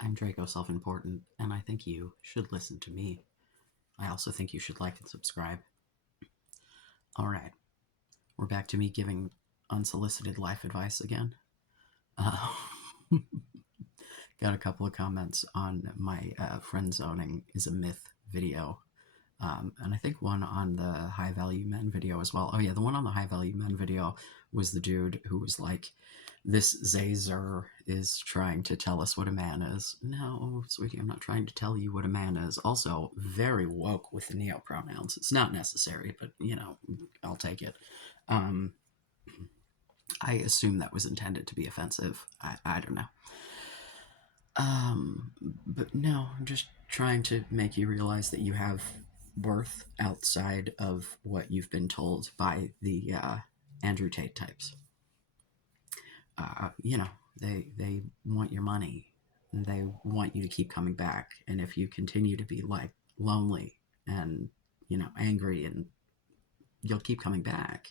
I'm Draco Self-Important, and I think you should listen to me. I also think you should like and subscribe. All right, we're back to me giving unsolicited life advice again. Uh, got a couple of comments on my friend zoning is a myth video. And I think one on the high value men video as well. Oh, yeah, the one on the high value men video was the dude who was like, this Zazer is trying to tell us what a man is. No, sweetie, I'm not trying to tell you what a man is. Also, very woke with the neo pronouns. It's not necessary, but, I'll take it. Um, I assume that was intended to be offensive. I don't know. But no, I'm just trying to make you realize that you have worth outside of what you've been told by the Andrew Tate types. You know, they want your money. And they want you to keep coming back. And if you continue to be like lonely and angry, and you'll keep coming back.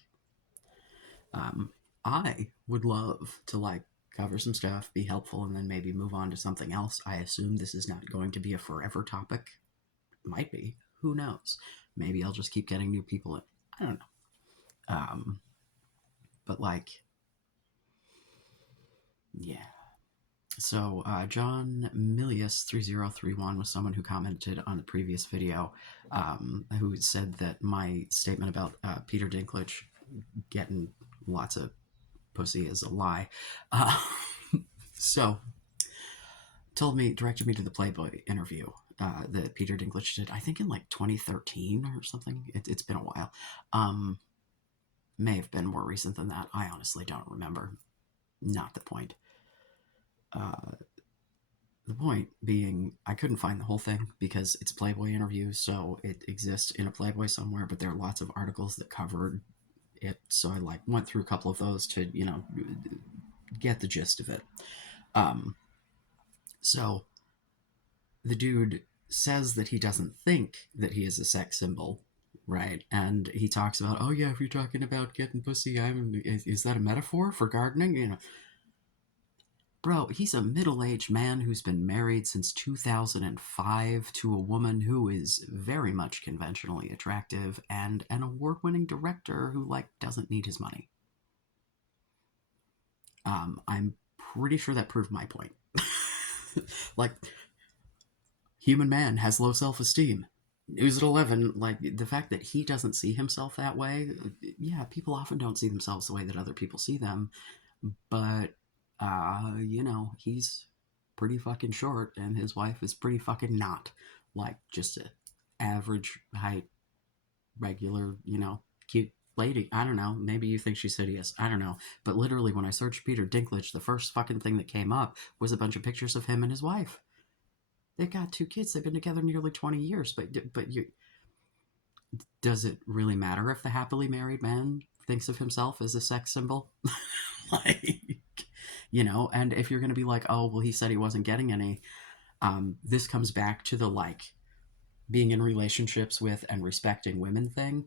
Um, I would love to like cover some stuff, be helpful, and then maybe move on to something else. I assume this is not going to be a forever topic. Might be. Who knows? Maybe I'll just keep getting new people in. I don't know. But like, yeah. So John Milius3031 was someone who commented on the previous video, who said that my statement about Peter Dinklage getting lots of pussy is a lie. Uh, so directed me to the Playboy interview that Peter Dinklage did, I think in like 2013 or something. It's been a while. May have been more recent than that. I honestly don't remember. Not the point. The point being, I couldn't find the whole thing because it's Playboy interview, so it exists in a Playboy somewhere, but there are lots of articles that covered it, so I like went through a couple of those to, get the gist of it. So the dude says that he doesn't think that he is a sex symbol, right? And he talks about, oh yeah, if you're talking about getting pussy, is that a metaphor for gardening? Bro, he's a middle-aged man who's been married since 2005 to a woman who is very much conventionally attractive and an award-winning director who like doesn't need his money. I'm pretty sure that proved my point. Like, human man has low self-esteem. News at 11, like, the fact that he doesn't see himself that way, yeah, people often don't see themselves the way that other people see them, but, he's pretty fucking short, and his wife is pretty fucking not. Like, just a average height, regular, cute lady. I don't know. Maybe you think she's hideous. I don't know. But literally, when I searched Peter Dinklage, the first fucking thing that came up was a bunch of pictures of him and his wife. They've got 2 kids. They've been together nearly 20 years. But does it really matter if the happily married man thinks of himself as a sex symbol? Like, and if you're going to be like, oh, well, he said he wasn't getting any, this comes back to the like being in relationships with and respecting women thing.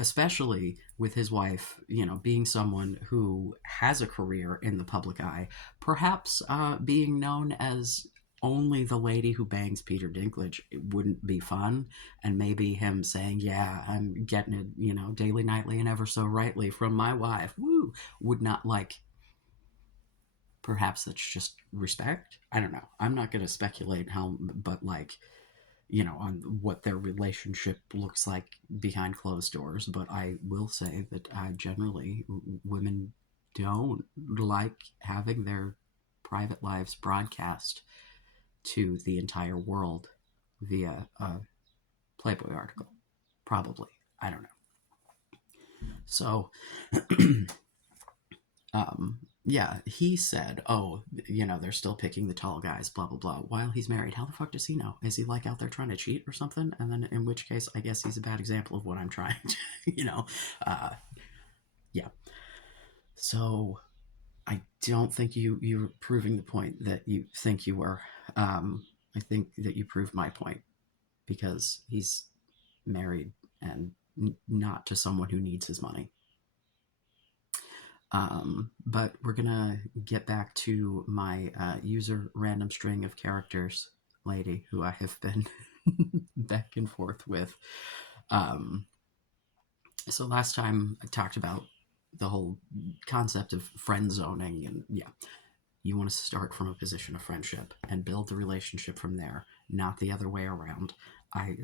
Especially with his wife, being someone who has a career in the public eye, perhaps being known as only the lady who bangs Peter Dinklage, it wouldn't be fun. And maybe him saying, yeah, I'm getting it, daily, nightly, and ever so rightly from my wife, woo, would not like, perhaps that's just respect. I don't know. I'm not going to speculate how, but like, on what their relationship looks like behind closed doors. But I will say that generally women don't like having their private lives broadcast to the entire world via a Playboy article. Probably. I don't know. So, yeah, he said, oh, they're still picking the tall guys, blah, blah, blah, while he's married. How the fuck does he know? Is he like out there trying to cheat or something? And then in which case, I guess he's a bad example of what I'm trying to, yeah. So I don't think you're proving the point that you think you were. I think that you proved my point because he's married and not to someone who needs his money. But we're gonna get back to my user random string of characters lady who I have been back and forth with. Um, so last time I talked about the whole concept of friend zoning, and yeah, you want to start from a position of friendship and build the relationship from there, not the other way around. I,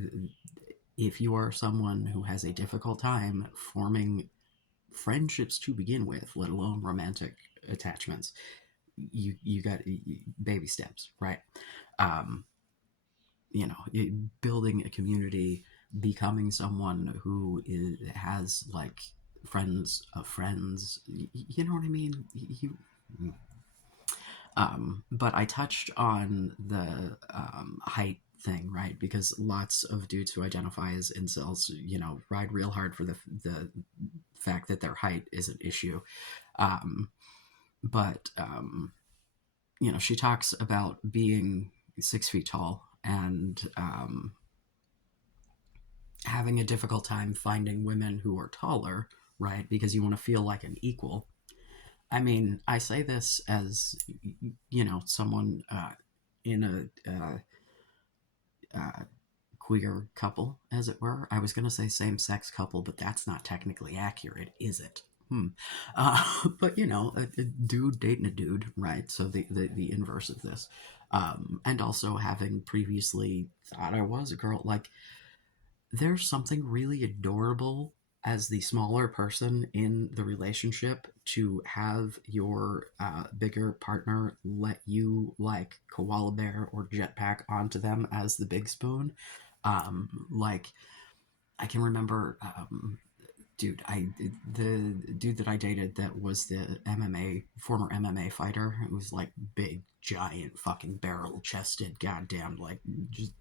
if you are someone who has a difficult time forming friendships to begin with, let alone romantic attachments, you got baby steps, right? Um, building a community, becoming someone who has like friends of friends. You know what I mean? But I touched on the height thing, right? Because lots of dudes who identify as incels, ride real hard for the fact that their height is an issue. Um, but she talks about being 6 feet tall and having a difficult time finding women who are taller, right? Because you want to feel like an equal. I mean, I say this as, someone in a queer couple, as it were. I was going to say same sex couple, but that's not technically accurate, is it? But a dude dating a dude, right? So the inverse of this, and also having previously thought I was a girl, like there's something really adorable as the smaller person in the relationship to have your bigger partner let you like koala bear or jetpack onto them as the big spoon. Like I can remember, dude, the dude that I dated that was the former MMA fighter. It was like big, giant, fucking barrel chested, goddamn, like just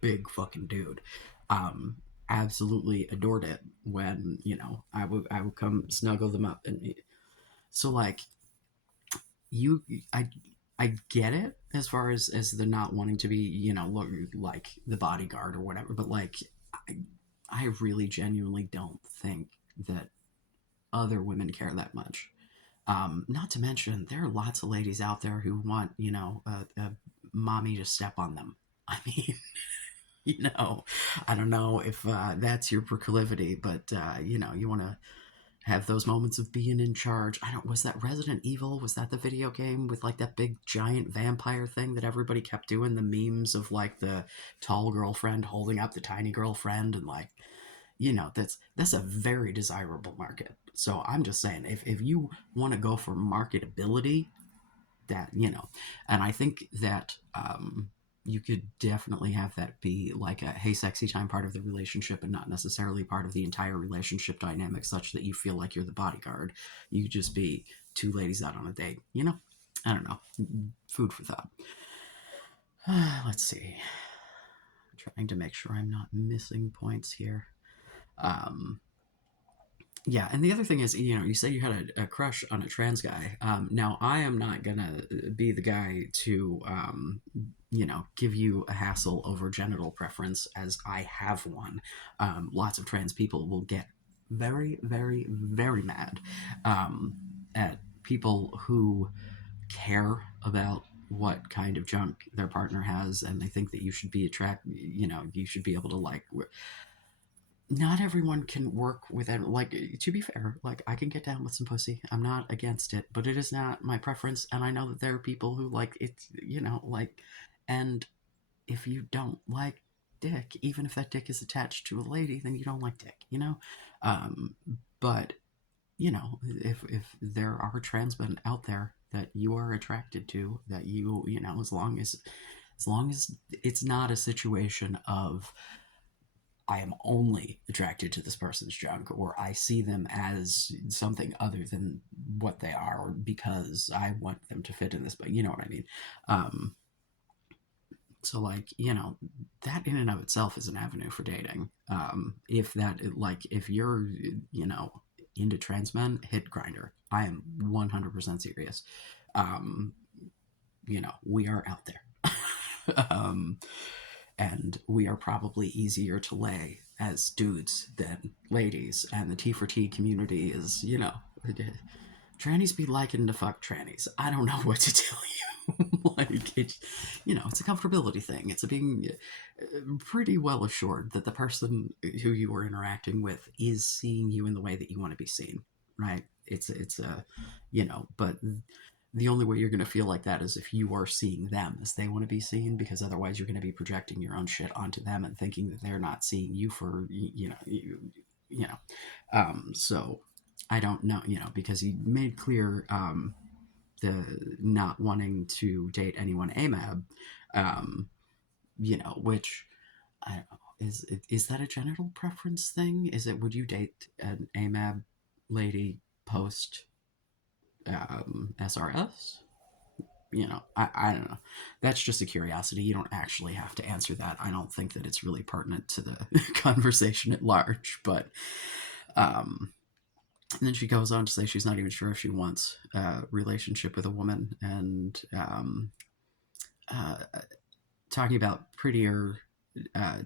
big fucking dude. Um, Absolutely adored it when I would come snuggle them up, and so like you I I get it as far as the not wanting to be look like the bodyguard or whatever, but like I I really genuinely don't think that other women care that much. Not to mention, there are lots of ladies out there who want, a mommy to step on them. I mean, I don't know if that's your proclivity, but you want to have those moments of being in charge. I don't. Was that Resident Evil? Was that the video game with like that big giant vampire thing that everybody kept doing? The memes of like the tall girlfriend holding up the tiny girlfriend, and like that's a very desirable market. So I'm just saying, if you want to go for marketability, that and I think that you could definitely have that be like a hey sexy time part of the relationship and not necessarily part of the entire relationship dynamic, such that you feel like you're the bodyguard. You could just be two ladies out on a date. I don't know. Food for thought. Let's see. Trying to make sure I'm not missing points here. um Yeah, and the other thing is, you say you had a crush on a trans guy. Now, I am not gonna be the guy to, give you a hassle over genital preference, as I have one. Lots of trans people will get very, very, very mad at people who care about what kind of junk their partner has, and they think that you should be you should be able to like not everyone can work with it. Like, to be fair, like I can get down with some pussy. I'm not against it, but it is not my preference. And I know that there are people who like it, like, and if you don't like dick, even if that dick is attached to a lady, then you don't like dick. Um, but if there are trans men out there that you are attracted to, that as long as it's not a situation of I am only attracted to this person's junk, or I see them as something other than what they are, or because I want them to fit in this, but you know what I mean. Um, so, like, that in and of itself is an avenue for dating. If that, like, if you're, into trans men, hit Grinder. I am 100% serious. Um, we are out there. um, and we are probably easier to lay as dudes than ladies. And the T for T community is, trannies be liking to fuck trannies. I don't know what to tell you. Like it, it's a comfortability thing. It's a being pretty well assured that the person who you are interacting with is seeing you in the way that you want to be seen, right? It's a, but the only way you're going to feel like that is if you are seeing them as they want to be seen, because otherwise you're going to be projecting your own shit onto them and thinking that they're not seeing you for you know. So I don't know, because he made clear the not wanting to date anyone AMAB, um, which I don't know. Is that a genital preference thing? Is it, would you date an AMAB lady post SRS? I don't know. That's just a curiosity. You don't actually have to answer that. I don't think that it's really pertinent to the conversation at large. But um, and then she goes on to say she's not even sure if she wants a relationship with a woman, and uh, talking about prettier, uh,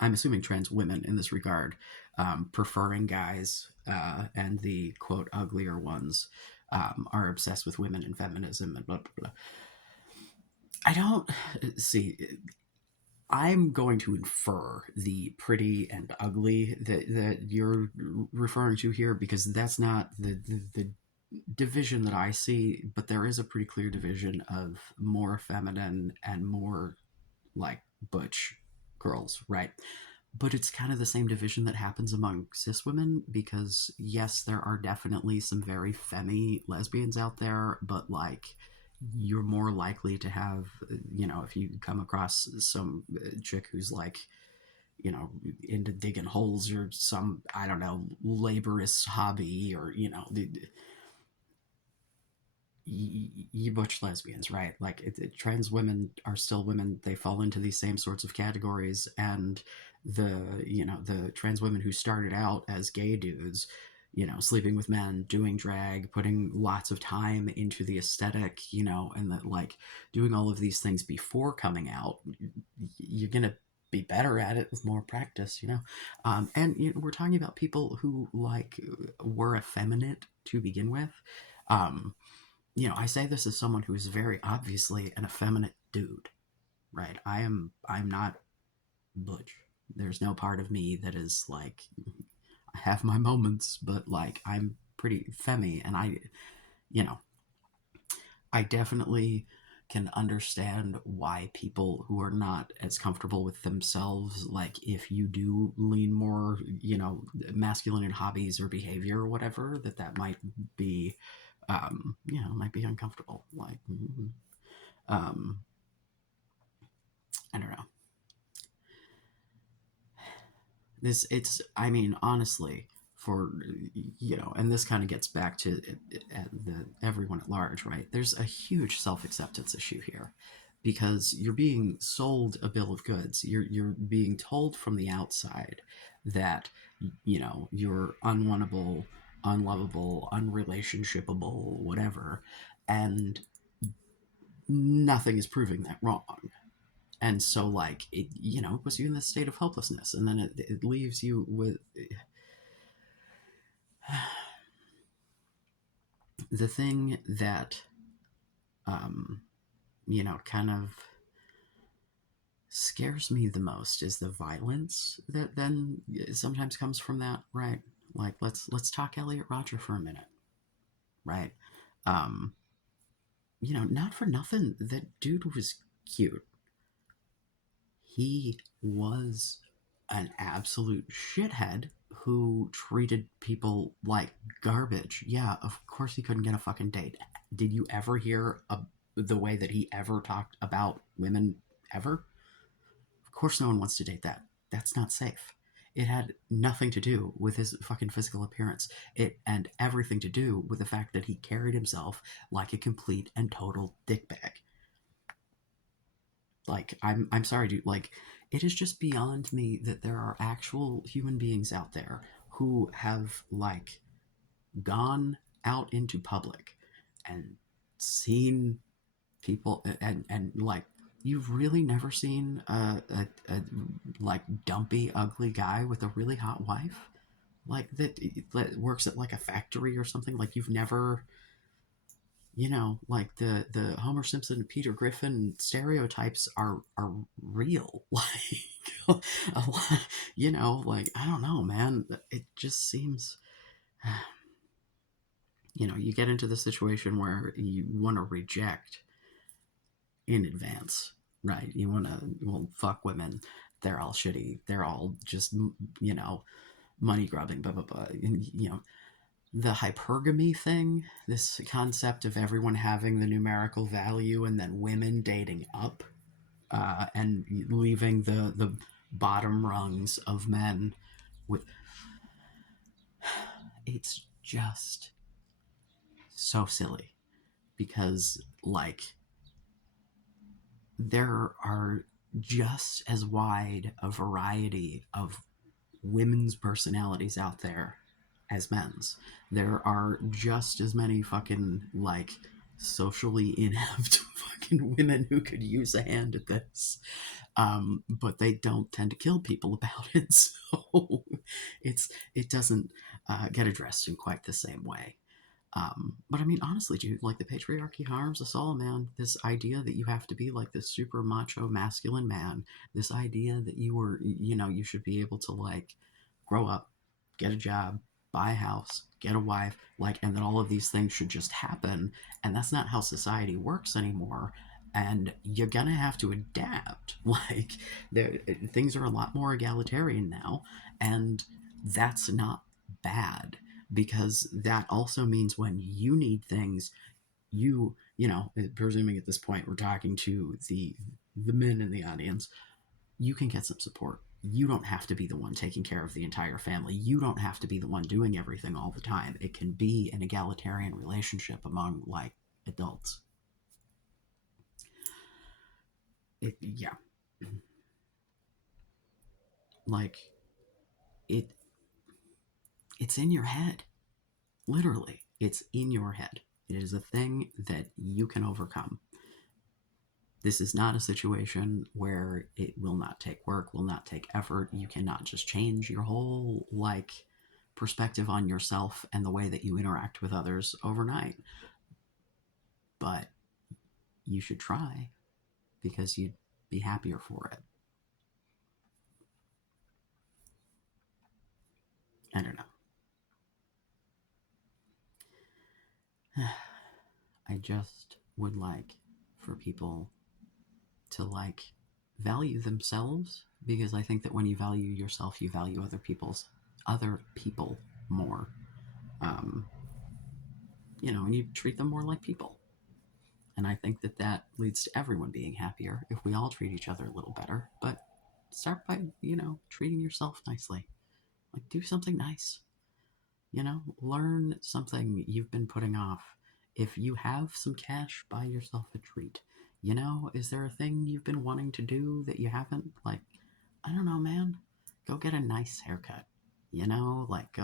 I'm assuming trans women in this regard, preferring guys, and the quote uglier ones are obsessed with women and feminism and blah blah blah. I don't see. I'm going to infer the pretty and ugly that you're referring to here, because that's not the division that I see, but there is a pretty clear division of more feminine and more like butch girls, right? But it's kind of the same division that happens among cis women, because yes, there are definitely some very femmy lesbians out there, but like you're more likely to have, if you come across some chick who's like, into digging holes or some, I don't know, laborious hobby, or, you butch lesbians, right? Like trans women are still women. They fall into these same sorts of categories, and the trans women who started out as gay dudes, sleeping with men, doing drag, putting lots of time into the aesthetic, and that like doing all of these things before coming out, you're gonna be better at it with more practice, and we're talking about people who like were effeminate to begin with. um I say this as someone who is very obviously an effeminate dude, right? I'm not butch. There's no part of me that is like, I have my moments, but like I'm pretty femmy, and you know, I definitely can understand why people who are not as comfortable with themselves, like if you do lean more, masculine in hobbies or behavior or whatever, that might be, might be uncomfortable. Like, um, I don't know. It's, I mean, honestly, for, and this kind of gets back to the everyone at large, right? There's a huge self-acceptance issue here, because you're being sold a bill of goods. You're being told from the outside that, you're unwantable, unlovable, unrelationshipable, whatever, and nothing is proving that wrong. And so like it, puts you in this state of hopelessness, and then it leaves you with the thing that, um kind of scares me the most is the violence that then sometimes comes from that, right? Like let's talk Elliot Rodger for a minute, right? um not for nothing, that dude was cute. He was an absolute shithead who treated people like garbage. Yeah, of course he couldn't get a fucking date. Did you ever hear the way that he ever talked about women ever? Of course no one wants to date that. That's not safe. It had nothing to do with his fucking physical appearance. It and everything to do with the fact that he carried himself like a complete and total dickbag. Like I'm sorry, dude. Like it is just beyond me that there are actual human beings out there who have like gone out into public and seen people, and like you've really never seen a like dumpy ugly guy with a really hot wife, like that works at like a factory or something. Like you've never like the Homer Simpson, Peter Griffin stereotypes are real. Like a lot, like I don't know, man. It just seems, you get into the situation where you want to reject in advance, right? You want to, well, fuck women. They're all shitty. They're all just, money grubbing, blah, blah, blah. And, the hypergamy thing, this concept of everyone having the numerical value and then women dating up, and leaving the bottom rungs of men with, it's just so silly because, like, there are just as wide a variety of women's personalities out there as men's. There are just as many fucking, like, socially inept fucking women who could use a hand at this. But they don't tend to kill people about it, so it doesn't get addressed in quite the same way. But I mean, honestly, dude, like the patriarchy harms us all, man. This idea that you have to be like this super macho, masculine man, this idea that you should be able to like grow up, get a job, buy a house, get a wife, like, and that all of these things should just happen. And that's not how society works anymore. And you're gonna have to adapt. Like, things are a lot more egalitarian now, and that's not bad because that also means when you need things, presuming at this point we're talking to the men in the audience, you can get some support. You don't have to be the one taking care of the entire family. You don't have to be the one doing everything all the time. It can be an egalitarian relationship among like adults. Yeah, like it it's in your head. Literally, it's in your head. It is a thing that you can overcome. This is not a situation where it will not take work, will not take effort. You cannot just change your whole like perspective on yourself and the way that you interact with others overnight. But you should try because you'd be happier for it. I don't know. I just would like for people to like value themselves because I think that when you value yourself, you value other people more. Um, and you treat them more like people. And I think that that leads to everyone being happier if we all treat each other a little better. But start by, treating yourself nicely. Like, do something nice. Learn something you've been putting off. If you have some cash, buy yourself a treat. Is there a thing you've been wanting to do that you haven't? Like, I don't know, man. Go get a nice haircut. Like,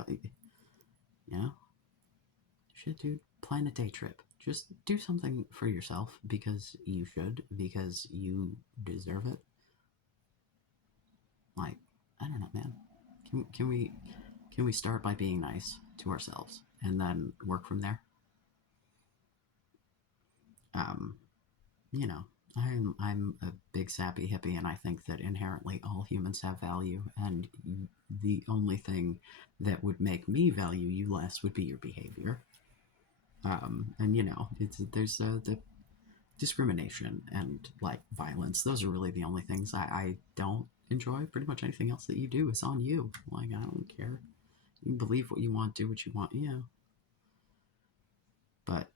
shit, dude. Plan a day trip. Just do something for yourself because you should, because you deserve it. Like, I don't know, man. Can we start by being nice to ourselves and then work from there? Um, you know, I'm a big sappy hippie, and I think that inherently all humans have value, and the only thing that would make me value you less would be your behavior. And there's the discrimination and like violence. Those are really the only things I don't enjoy. Pretty much anything else that you do is on you. Like, I don't care. You can believe what you want, do what you want, But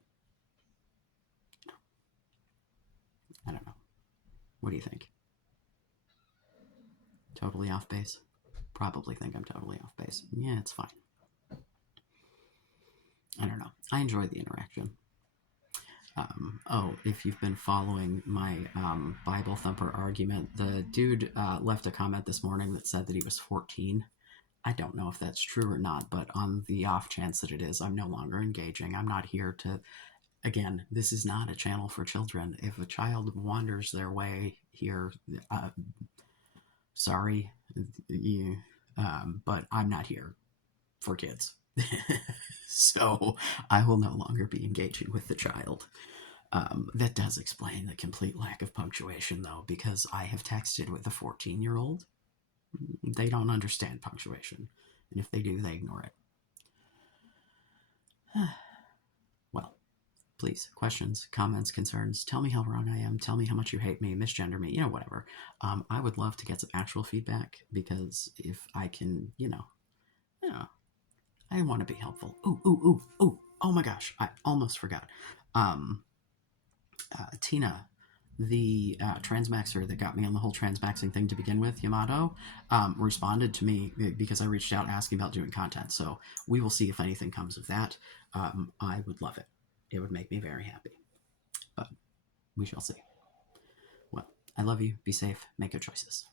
I don't know. What do you think? Totally off base? Probably think I'm totally off base. Yeah, it's fine. I don't know. I enjoy the interaction. If you've been following my Bible thumper argument, the dude left a comment this morning that said that he was 14. I don't know if that's true or not, but on the off chance that it is, I'm no longer engaging. I'm not here to. Again, this is not a channel for children. If a child wanders their way here, sorry, but I'm not here for kids. So I will no longer be engaging with the child. That does explain the complete lack of punctuation, though, because I have texted with a 14-year-old. They don't understand punctuation. And if they do, they ignore it. Well, please, questions, comments, concerns, tell me how wrong I am, tell me how much you hate me, misgender me, whatever. I would love to get some actual feedback, because if I can, I want to be helpful. Ooh, ooh, ooh, ooh. Oh my gosh, I almost forgot. Tina, the transmaxer that got me on the whole transmaxing thing to begin with, Yamato, responded to me because I reached out asking about doing content. So we will see if anything comes of that. I would love it. It would make me very happy. But we shall see. Well, I love you. Be safe. Make good choices.